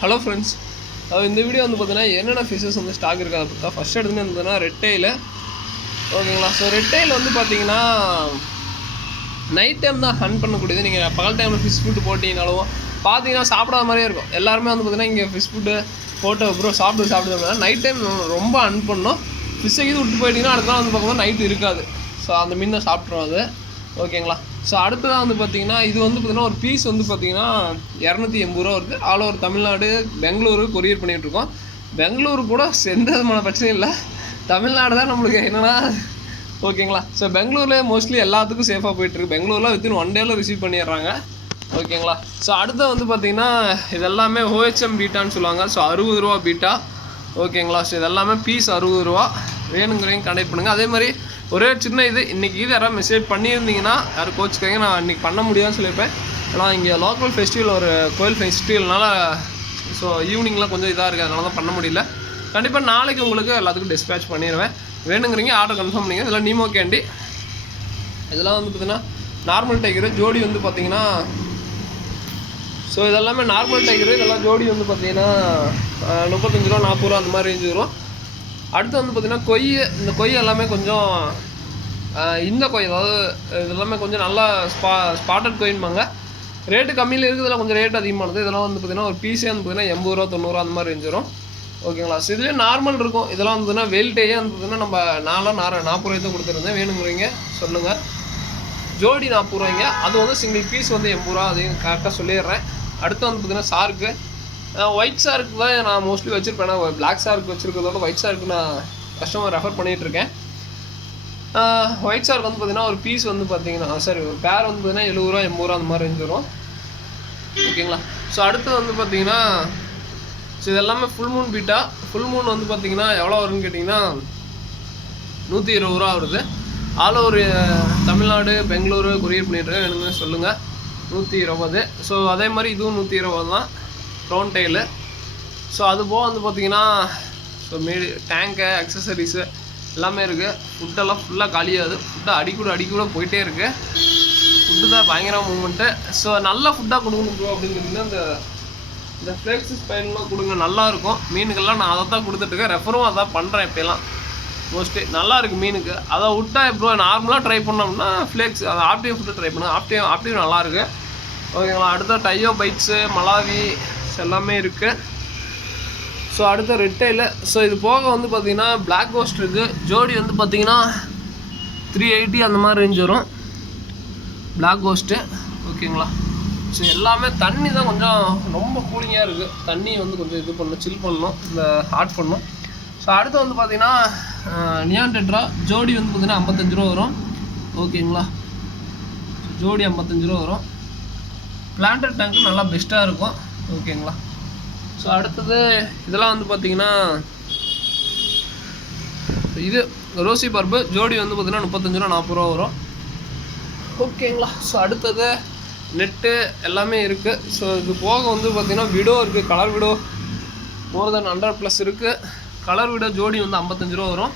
Hello friends, இந்த video வந்து பார்த்தீங்கன்னா என்னென்ன ஃபிஷஸ் வந்து ஸ்டாக் இருக்குது அதை பார்த்தா ஃபஸ்ட் எடுத்துன்னு இருந்ததுன்னா ரெட் டெயில். ஓகேங்களா. ஸோ ரெட் டெயில் வந்து பார்த்தீங்கன்னா நைட் டைம் தான் ஹண்ட் பண்ணக்கூடியது. நீங்கள் பகல் டைமில் ஃபிஷ் ஃபுட்டு போட்டிங்கனாலும் பார்த்தீங்கன்னா சாப்பிடாத மாதிரியே இருக்கும். எல்லாருமே வந்து பார்த்தீங்கன்னா இங்கே ஃபிஷ் ஃபுட்டு போட்டு அப்புறம் சாப்பிடுது அப்படின்னா நைட் டைம் ரொம்ப ஹண்ட் பண்ணணும். ஃபிஷ்ஷை இது விட்டு போயிட்டீங்கன்னா அடுத்த நாள் வந்து பார்க்கும்போது நைட்டு இருக்காது. ஸோ அந்த மீன் தான் சாப்பிட்றோம் அது. ஓகேங்களா. ஸோ அடுத்ததான் வந்து பார்த்திங்கன்னா இது வந்து பார்த்திங்கன்னா ஒரு பீஸ் வந்து பார்த்திங்கன்னா 280 ரூபா வருது. All over Tamil Nadu, Bengaluru courier பண்ணிகிட்ருக்கோம். பெங்களூரு கூட எந்த விதமான பிரச்சனையும் இல்லை. தமிழ்நாடு தான் நம்மளுக்கு என்னென்னா ஓகேங்களா. ஸோ பெங்களூரில் மோஸ்ட்லி எல்லாத்துக்கும் சேஃபாக போயிட்டுருக்கு. பெங்களூரில் வித்தின் 1 டேயில் ரிசீவ் பண்ணிடுறாங்க. ஓகேங்களா. ஸோ அடுத்த வந்து பார்த்திங்கன்னா இதெல்லாமே OHM பீட்டான்னு சொல்லுவாங்க. ஸோ 60 ரூபா பீட்டா. ஓகேங்களா. ஸோ இதெல்லாமே பீஸ் 60 ரூபா. வேணுங்கிறவங்க கனெக்ட் பண்ணுங்கள். அதே மாதிரி ஒரே சின்ன இது, இன்றைக்கி இது யாராவது மெசேஜ் பண்ணியிருந்தீங்கன்னா யாரும் கோச்சுக்காங்க, நான் இன்றைக்கி பண்ண முடியாதுன்னு சொல்லியிருப்பேன். ஏன்னா இங்கே லோக்கல் ஃபெஸ்டிவல், ஒரு கோயில் ஃபெஸ்டிவல்னால ஸோ ஈவினிங்லாம் கொஞ்சம் இதாக இருக்குது, அதனால தான் பண்ண முடியல. கண்டிப்பாக நாளைக்கு உங்களுக்கு எல்லாத்துக்கும் டிஸ்பேச் பண்ணிடுவேன். வேணுங்கிறீங்க ஆர்டர் கன்ஃபார்ம் பண்ணிங்க. இதெல்லாம் நீமோ கேண்டி. இதெல்லாம் வந்து பார்த்திங்கன்னா நார்மல் டைகரு. ஜோடி வந்து பார்த்திங்கன்னா ஸோ இதெல்லாமே நார்மல் டைகரு. இதெல்லாம் ஜோடி வந்து பார்த்திங்கன்னா 35 ரூபா 40 ரூபா அந்த மாதிரி ரேஞ்சு வரும். அடுத்து வந்து பார்த்திங்கன்னா இந்த கொய் எல்லாமே கொஞ்சம் இந்த கொய், அதாவது இதெல்லாமே கொஞ்சம் நல்லா ஸ்பாட்டட் கொயின்பாங்க. ரேட்டு கம்மியில் இருக்குது, இதெல்லாம் கொஞ்சம் ரேட் அதிகமானது. இதெல்லாம் வந்து பார்த்திங்கன்னா ஒரு பீஸே வந்து பார்த்திங்கன்னா 80 ரூபா 90 ரூபா அந்த மாதிரி ரேஞ்சு வரும். ஓகேங்களா. ஸோ இதுலேயே நார்மல் இருக்கும். இதெல்லாம் வந்து பார்த்திங்கன்னா வெல்டேயே வந்து பார்த்திங்கன்னா நம்ம 40 ரூபாய் தான் கொடுத்துருந்தேன். வேணுங்கிறீங்க சொல்லுங்கள். ஜோடி 40 ரூபாய்ங்க. அது வந்து சிங்கிள் பீஸ் வந்து 80 ரூபா. அதையும் கரெக்டாக சொல்லிடுறேன். அடுத்து வந்து பார்த்திங்கன்னா ஷார்க்கு. ஒயிட் ஷார்க்கு தான் நான் மோஸ்ட்லி வச்சுருப்பேன். நான் பிளாக் ஷார்க்கு வச்சுருக்கிறதோட ஒயிட் ஷார்க்கு நான் கஸ்டமர் ரெஃபர் பண்ணிகிட்ருக்கேன். ஒயிட் ஷார்க் வந்து பார்த்திங்கன்னா ஒரு பீஸ் வந்து பார்த்திங்கன்னா ஒரு பேர் வந்து பார்த்திங்கன்னா 70 ரூபா 80 ரூபா அந்த மாதிரி ரேஞ்சு வரும். ஓகேங்களா. ஸோ அடுத்து வந்து பார்த்திங்கன்னா ஸோ இதெல்லாமே full Moon beta. Full Moon வந்து பார்த்திங்கன்னா எவ்வளோ வரும்னு கேட்டிங்கன்னா 120 ரூபா வருது. All over Tamil Nadu, Bengaluru courier பண்ணிட்டுருக்கேன். வேணுங்க சொல்லுங்கள். 120. ஸோ அதே மாதிரி இதுவும் 120 தான். Brown tail. ஸோ அது போக வந்து பார்த்திங்கன்னா ஸோ டேங்கு, அக்சசரிஸு எல்லாமே இருக்குது. ஃபுட்டெல்லாம் ஃபுல்லாக காலியாகுது. ஃபுட்டை அடிக்கூட போயிட்டே இருக்குது. ஃபுட்டு தான் பயங்கர மூமெண்ட்டு. ஸோ நல்ல ஃபுட்டாக கொடுக்கணும் ப்ரோ அப்படின்னு கேட்டிங்கன்னா இந்த ஃப்ளேக்ஸு ஸ்பைன்லாம் கொடுங்க, நல்லாயிருக்கும். மீனுக்கெல்லாம் நான் அதை தான் கொடுத்துட்ருக்கேன். ரெஃபரும் அதான் பண்ணுறேன் இப்போலாம் மோஸ்ட்லி. நல்லா இருக்குது மீனுக்கு. அதை விட்டா ப்ரோ நார்மலாக ட்ரை பண்ணோம்னா ஃப்ளேக்ஸ், அதை ஆப்டிவ் ஃபுட்டு ட்ரை பண்ணுங்கள். ஆப்டிவ் நல்லாயிருக்கு. ஓகேங்களா. அடுத்த டையோ பைட்ஸு, மலாவி எல்லாமே இருக்குது. ஸோ அடுத்த ரெட் டெயில். ஸோ இது போக வந்து பார்த்திங்கன்னா பிளாக் கோஸ்ட் இருக்குது. ஜோடி வந்து பார்த்திங்கன்னா 380 அந்த மாதிரி ரேஞ்ச் வரும் பிளாக் கோஸ்ட்டு. ஓகேங்களா. ஸோ எல்லாமே தண்ணி தான் கொஞ்சம் ரொம்ப கூலிங்காக இருக்குது. தண்ணி வந்து கொஞ்சம் இது பண்ணணும், சில் பண்ணணும், இந்த ஹாட் பண்ணணும். ஸோ அடுத்து வந்து பார்த்திங்கன்னா நியான் டெட்ரா. ஜோடி வந்து பார்த்திங்கன்னா 55 ரூபா வரும். ஓகேங்களா. ஜோடி 55 ரூபா வரும். பிளான்டட் டேங்க்கு நல்லா பெஸ்ட்டாக இருக்கும். ஓகேங்களா. ஸோ அடுத்தது இதெல்லாம் வந்து பார்த்திங்கன்னா இது ரோசி பர்பு. ஜோடி வந்து பார்த்திங்கன்னா 35 ரூபா 40 ரூபா வரும். ஓகேங்களா. ஸோ அடுத்தது நெட்டு எல்லாமே இருக்குது. ஸோ இது போக வந்து பார்த்திங்கன்னா விடோ இருக்குது. கலர் விடோ மோர் தென் 100+ இருக்குது. கலர் விடோ ஜோடி வந்து 55 ரூபா வரும்.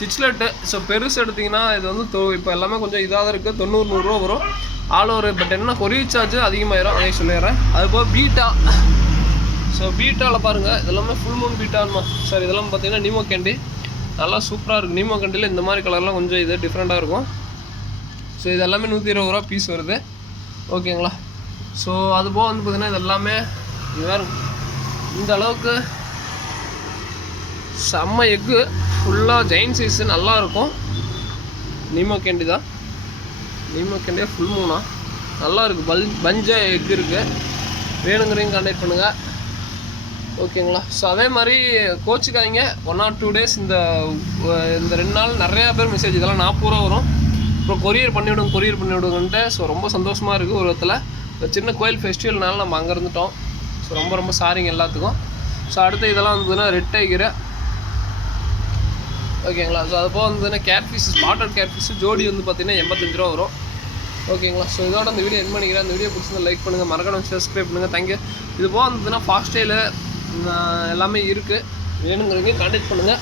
சிச்லெட்டு. ஸோ பெருசு எடுத்திங்கன்னா இது வந்து இப்போ எல்லாமே கொஞ்சம் இதாக தான் இருக்குது. 90-100 ரூபா வரும் ஆல் ஓவர். பட் என்ன கொரியர் சார்ஜ் அதிகமாகிடும், அதே சொல்லிடுறேன். அதுபோல் பீட்டா. ஸோ பீட்டாவில் பாருங்கள், இதெல்லாமே ஃபுல் மூன் பீட்டான்மா சார். இதெல்லாம் பார்த்திங்கன்னா நீமோ கேண்டி நல்லா சூப்பராக இருக்குது. நீமோ கேண்டியில் இந்த மாதிரி கலர்லாம் கொஞ்சம் இது டிஃப்ரெண்ட்டாக இருக்கும். ஸோ இது எல்லாமே 120 ரூபா பீஸ் வருது. ஓகேங்களா. ஸோ அதுபோக வந்து பார்த்திங்கன்னா இது எல்லாமே இது வேறு இந்த அளவுக்கு செம்ம எக்கு ஃபுல்லாக ஜெயின் சைஸு நல்லாயிருக்கும். நீமோ கேண்டி தான். நீமோ கேண்டியாக ஃபுல் மூணா நல்லா இருக்குது. பஞ்சாக எக்கு இருக்குது. வேணுங்கிறீங்க கான்டாக்ட் பண்ணுங்கள். ஓகேங்களா. ஸோ அதே மாதிரி கோச்சுக்காதீங்க. 1 or 2 days இந்த 2 நாள் நிறையா பேர் மெசேஜ் இதெல்லாம் 40 ரூபா வரும். அப்புறம் கொரியர் பண்ணிவிடுங்கன்ட்டு. ஸோ ரொம்ப சந்தோஷமாக இருக்குது. ஒரு விதத்தில் ஒரு சின்ன கோயில் ஃபெஸ்டிவல்னால நம்ம அங்கே இருந்துட்டோம். ஸோ ரொம்ப சாரிங்க எல்லாத்துக்கும். ஸோ அடுத்து இதெல்லாம் வந்துன்னா ரெட் டைகரு. ஓகேங்களா. ஸோ அது போக வந்துன்னா கேட்ஃபிஷ், ஸ்பாட்டட் கேட்ஃபிஷ். ஜோடி வந்து பார்த்திங்கன்னா 85 ரூபா வரும். ஓகேங்களா. ஸோ இதோட அந்த வீடியோ எண்ட் பண்ணிக்கிறேன். அந்த வீடியோ பிடிச்சிருந்தா லைக் பண்ணுங்கள், மறக்காம சப்ஸ்கிரைப் பண்ணுங்கள். தேங்க்யூ. இது போக வந்துன்னா ஃபாஸ்ட் ஸ்டைலு எல்லாமே இருக்குது. வேணுங்கிறவங்க கான்டாக்ட் பண்ணுங்கள்.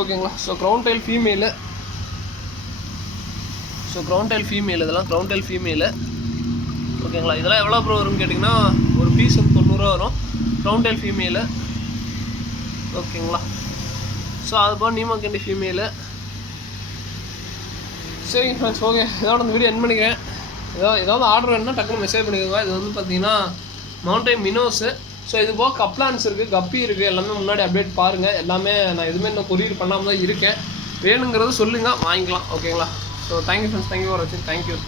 ஓகேங்களா. So crowntail female. So crowntail female. இதெல்லாம் க்ரௌன் டைல் ஃபீமேலு. ஓகேங்களா. இதெல்லாம் எவ்வளோ ப்ரோ வரும்னு கேட்டிங்கன்னா ஒரு பீஸ் வந்து 90 ரூபா வரும், ப்ரௌன் டெயில் ஃபீமேலு. ஓகேங்களா. ஸோ அது போல் நீமோ கேண்டி ஃபீமேலு. சரிங்க ஃப்ரெண்ட்ஸ், ஓகே, இதோட இந்த வீடியோ என் பண்ணிக்கிறேன். ஏதாவது ஆர்டர் வேணுன்னா டக்குன்னு மெசேஜ் பண்ணிக்கோங்க. இது வந்து பார்த்தீங்கன்னா மவுண்டைன் மினோஸு. ஸோ இது போக கப்லான்ஸ் இருக்குது, கப்பி இருக்குது, எல்லாமே முன்னாடி அப்டேட் பாருங்கள். எல்லாமே நான் எதுவுமே இன்னும் கொரியர் பண்ணாமல் தான் இருக்கேன். வேணுங்கிறது சொல்லுங்கள், வாங்கிக்கலாம். ஓகேங்களா. So thank you friends, thank you for வாட்சிங், தேங்க்யூ.